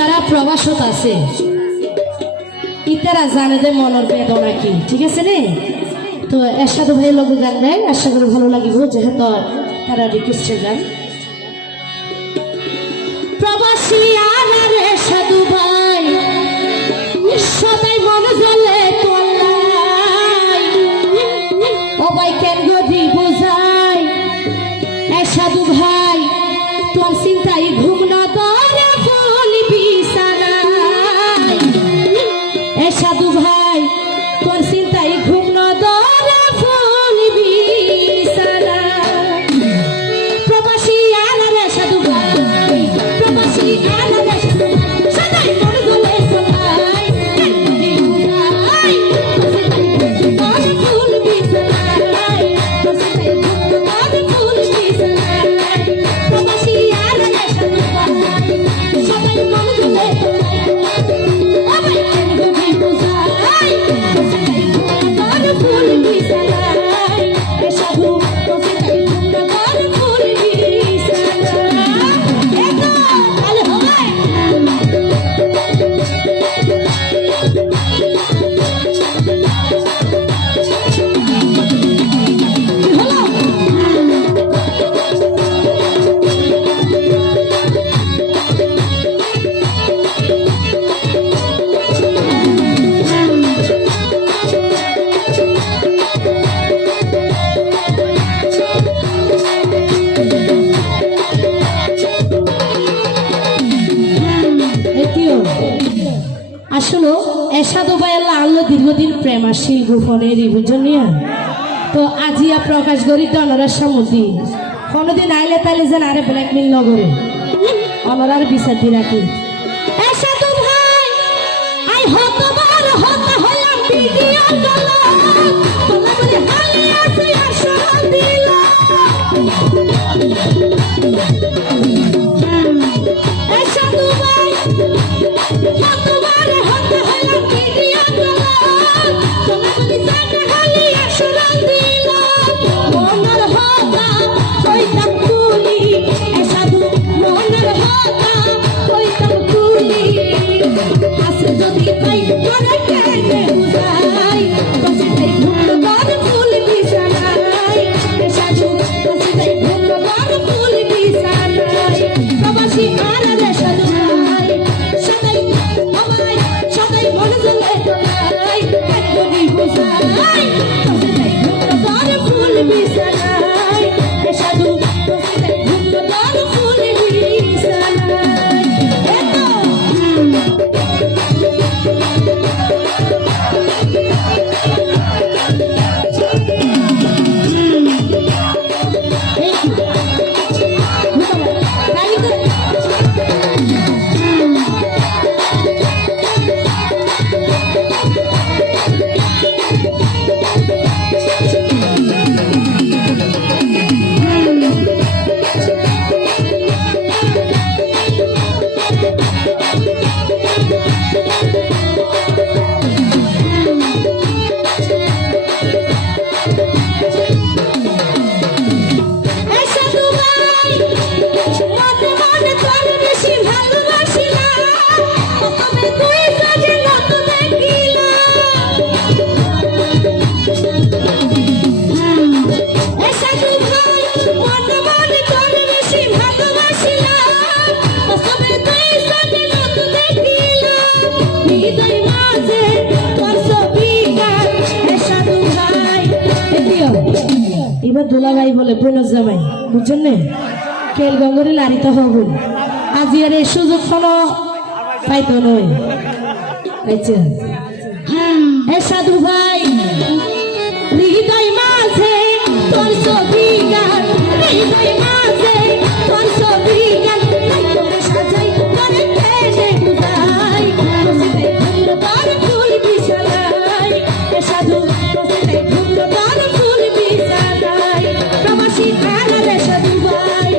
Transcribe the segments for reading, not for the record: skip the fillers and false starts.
যারা প্রবাসত আছে ইতারা জানে যে মনের বেদনা কি, ঠিক আছে রে? তো এরশাদ ভাইয়ের লোক গান গায়, আশা করি ভালো লাগিব, যেহেতু তারা রিকোয়েস্টের গান। প্রবাসী আর এরশাদ ভাই সদাই মন জ্বলে তোলাই, ও ভাই কেন গদি বোঝাই এরশাদ ভাই তোর চিন্তাই ঘুম না ধরে ফুল বিছানায়, এরশাদ ভাই তোর চিন্তাই ঘুম না ধরে ফুল বিছানায়। প্রবাসী আর এরশাদ ভাই, প্রবাসী আর এরশাদ ভাই সদাই মন জ্বলে তোলাই, কেন গদি বোঝাই তোর চিন্তাই ঘুম না ধরে ফুল বিছানায়, তোর চিন্তাই ঘুম না ধরে ফুল বিছানায়। প্রবাসী আর এরশাদ ভাই সদাই মন জ্বলে তোলাই, ও ভাই কেন গদি বোঝাই তোর চিন্তাই ঘুম না ধরে ফুল বিছানায়, এরশাদ তোর চিন্তাই ঘুম না ধরে ফুল বিছানায়। এগো তাহলে হবে আসলে এরশাদ ভাই আল্লাহ দীর্ঘদিন প্রেমাশীল গোপনের বুঝন নিয়া তো আজিয়া প্রকাশ করি অনারার সম্মতি কোনোদিন আইলে তাইলে যেন আরে ব্ল্যাকমেল নগরে অনারার বিচার দিয়ে রাখি। এরশাদ ভাই আই হতবার হত হলাম ভিডিও গলা তোলা বলে হালি আছে আসল দিল, এরশাদ ভাই হতবার হত হলাম ভিডিও গলা তোলা বলে জানে হালি আসল দিল, মনের হতা হইতাম কুলি এরশাদ মনের হতা হইতাম কুলি, আছে যদি পাই করে কেনে বুঝাই তোর চিন্তাই ঘুম ধরে ফুল বিছানায়, এরশাদ তোর চিন্তাই ঘুম ধরে ফুল বিছানায়। প্রবাসী আর এরশাদ ভাই সদাই আমায় সদাই মন জ্বলে তোলাই, কেন গদি বোঝাই তোর চিন্তাই ঘুম ধরে ফুল বিছানায়, এরশাদ তোর চিন্তাই ঘুম ধরে ফুল বিছানায়। এতো এরশাদ ভাই মনে মনে তোর বেশি ভালোবাসিলাম, তবে তুই সাজে নত দেখিলাম, এরশাদ ভাই মনে মনে তোর বেশি ভালোবাসিলাম, তবে তুই সাজে নত দেখিলাম, হৃদয় মাঝে তোর ছবি গান এরশাদ ভাই। এবার দোলা ভাই বলে বোনস জামাই বুঝছেন না কেল গঙ্গরে লারিতে হব আজি আর এই সুযোগ কোনো পাইতো নয়। আচ্ছা এরশাদ ভাই হৃদয় মাঝে তোর ছবি গান, হৃদয় মাঝে তোর ছবি গান, তাই তোরে সাজাই তোরে কেনে বুঝাই তোর চিন্তাই ঘুম ধরে ফুল বিছানায়, এরশাদ তোর চিন্তাই ঘুম ধরে ফুল বিছানায়। প্রবাসী আর এরশাদ ভাই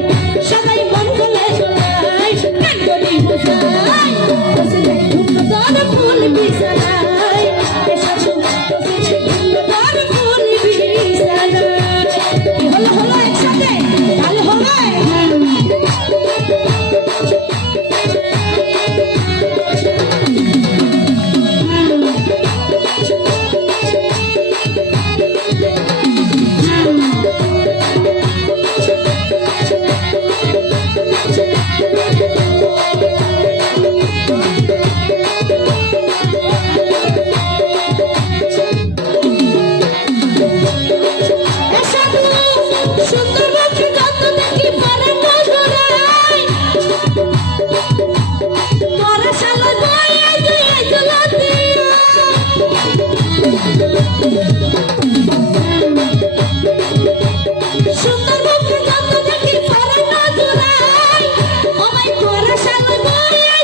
সদাই মন জ্বলে তোলাই, কেন গদি বোঝাই তোর চিন্তাই ঘুম ধরে ফুল বিছানায়, এরশাদ তোর চিন্তাই ঘুম ধরে ফুল বিছানায়। কি হলো হলো একসাথে তাহলে হবে আরে